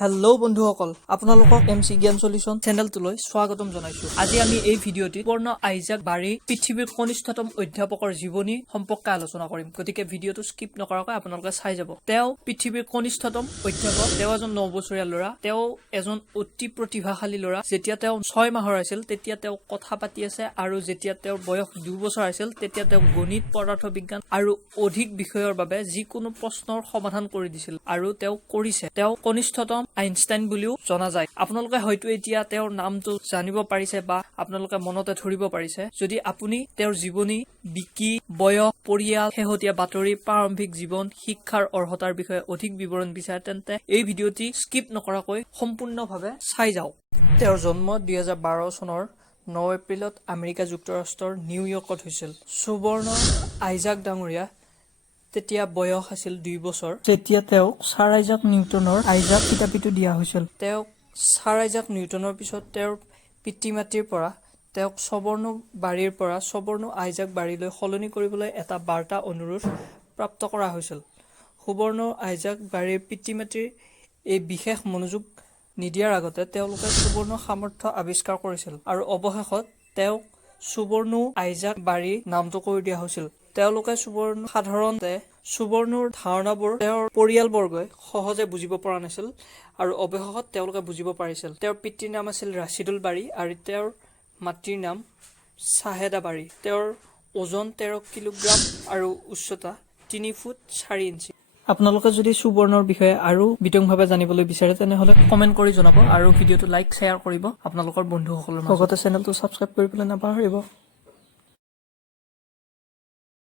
Hello' বন্ধুসকল, আপোনালোকক MC জ্ঞান সলিউশন চেনেলটোলৈ স্বাগতম জনাইছো। আজি আমি এই ভিডিঅ'টিত পূৰ্ণ আইজাক বাৰী পৃথিৱীৰ কনিষ্ঠতম অধ্যাপকৰ জীৱনী সম্পৰ্কে আলোচনা কৰিম। গতিকে ভিডিঅ'টো স্কিপ নকৰাকৈ আপোনালোকে চাই যাব। তেওঁ পৃথিৱীৰ কনিষ্ঠতম অধ্যাপক। তেওঁ এজন 9 বছৰীয়া ল'ৰা। তেওঁ এজন অতি প্ৰতিভাশালী ল'ৰা। যেতিয়া তেওঁ 6 মাহৰ আছিল তেতিয়া তেওঁ কথা পাতি আছে, আৰু যেতিয়া তেওঁৰ বয়স 2 বছৰ আছিল তেতিয়া তেওঁ গণিত, পদাৰ্থ বিজ্ঞান আৰু অধিক বিষয়ৰ বাবে যিকোনো প্ৰশ্নৰ সমাধান কৰি দিছিল, আৰু তেওঁ কৰিছে। তেওঁ কনিষ্ঠতম আইনষ্টাইন বুলিও জনা যায়। আপোনালোকে হয়তো এতিয়া তেওঁৰ নামটো জানিব পাৰিছে বা আপোনালোকে মনতে ধৰিব পাৰিছে। যদি আপুনি তেওঁৰ জীৱনী, বিকি, বয়স, পৰিয়াল, শেহতীয়া বাতৰি, প্ৰাৰম্ভিক জীৱন, শিক্ষাৰ অৰ্হতাৰ বিষয়ে অধিক বিৱৰণ বিচাৰে তেন্তে এই ভিডিঅ'টি স্কিপ নকৰাকৈ সম্পূৰ্ণভাৱে চাই যাওক। তেওঁৰ জন্ম 2012 চনৰ 9 এপ্ৰিলত আমেৰিকা যুক্তৰাষ্ট্ৰৰ নিউয়ৰ্কত হৈছিল। সুবৰ্ণ আইজাক ডাঙৰীয়া তেতিয়া বয়স আছিল 2 বছৰ যেতিয়া তেওঁক ছাৰ আইজাক নিউটনৰ আইজাক খিতাপীটো দিয়া হৈছিল। তেওঁক ছাৰ আইজাক নিউটনৰ পিছত তেওঁৰ পিতৃ মাতৃৰ পৰা তেওঁক সুবৰ্ণ বাৰীৰ পৰা সুবৰ্ণ আইজাক বাৰীলৈ সলনি কৰিবলৈ এটা বাৰ্তা অনুৰোধ প্ৰাপ্ত কৰা হৈছিল। সুবৰ্ণ আইজাক বাৰীৰ পিতৃ মাতৃৰ এই বিশেষ মনোযোগ নিদিয়াৰ আগতে তেওঁলোকে সুবৰ্ণ সামৰ্থ্য আৱিষ্কাৰ কৰিছিল, আৰু অৱশেষত তেওঁক সুবৰ্ণ আইজাক বাৰী নামটো কৰি দিয়া হৈছিল। তেওঁলোকে সাধাৰণতে সুবৰ্ণৰ ধাৰণাবোৰ তেওঁৰ পৰিয়ালবৰ্গই সহজে বুজিব পৰা নাছিল, আৰু অৱশেষত তেওঁলোকে বুজিব পাৰিছিল। তেওঁৰ পিতৃৰ নাম আছিল ৰাছিদুল বাৰী আৰু তেওঁৰ মাতৃৰ নাম চাহেদা বাৰী। তেওঁৰ ওজন 13 কিলোগ্ৰাম আৰু উচ্চতা 3 ফুট 4 ইঞ্চি। আপোনালোকে যদি সুবৰ্ণৰ বিষয়ে আৰু বিতংভাৱে জানিবলৈ বিচাৰে তেনেহ'লে কমেণ্ট কৰি জনাব, আৰু ভিডিঅ'টো লাইক শ্বেয়াৰ কৰিব আপোনালোকৰ বন্ধুসকলৰ মাজত। লগতে চেনেলটো ছাবস্ক্ৰাইব কৰিবলৈ নাপাহৰিব।